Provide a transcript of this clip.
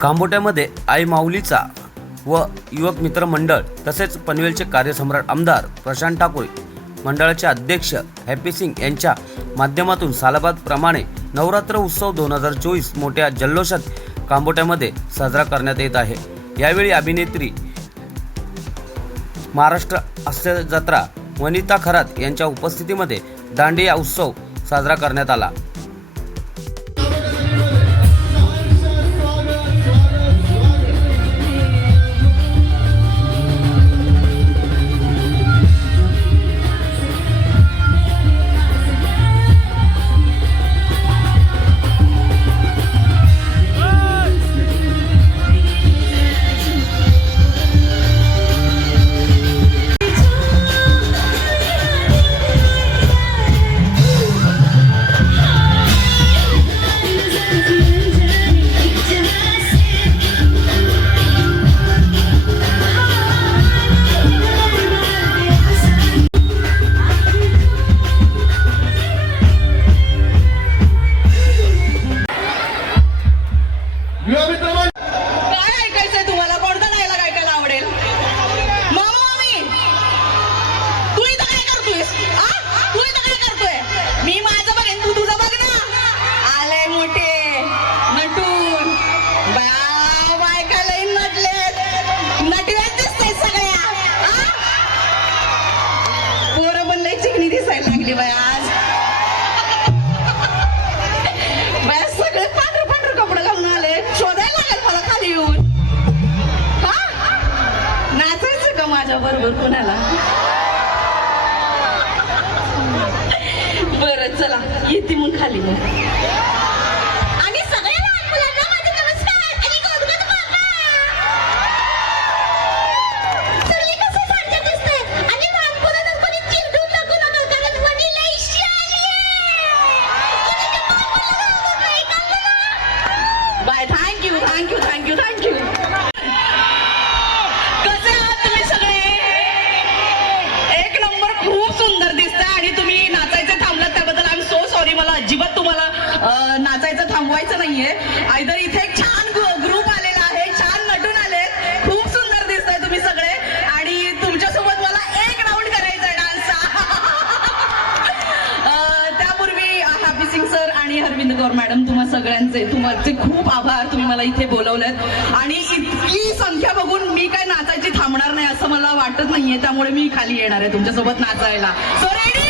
कांबोट्यामध्ये आई माऊलीचा व युवक मित्र मंडळ तसेच पनवेलचे कार्यसम्राट आमदार प्रशांत ठाकूर मंडळाचे अध्यक्ष हॅपी सिंग यांच्या माध्यमातून सालाबादप्रमाणे नवरात्र उत्सव दोन हजार चोवीस मोठ्या जल्लोषात कांबोट्यामध्ये साजरा करण्यात येत आहे. यावेळी अभिनेत्री महाराष्ट्र हास्य जत्रा वनिता खरात यांच्या उपस्थितीमध्ये दांडिया उत्सव साजरा करण्यात आला. निघली बाय आज. बाया सगळे पांढरे पांढरे कपडे घालून आले. शोधायला लागेल मला खाली येऊन. हा नाचायचं का माझ्या बरोबर कुणाला? बरं चला. येते मग खाली मग. आणि मॅडम तुम्हा सगळ्यांचे तुमचे खूप आभार. तुम्ही मला इथे बोलवलेत. आणि इतकी संख्या बघून मी काय नाचायची थांबणार नाही असं मला वाटत नाहीये. त्यामुळे मी खाली येणार आहे तुमच्यासोबत नाचायला. So ready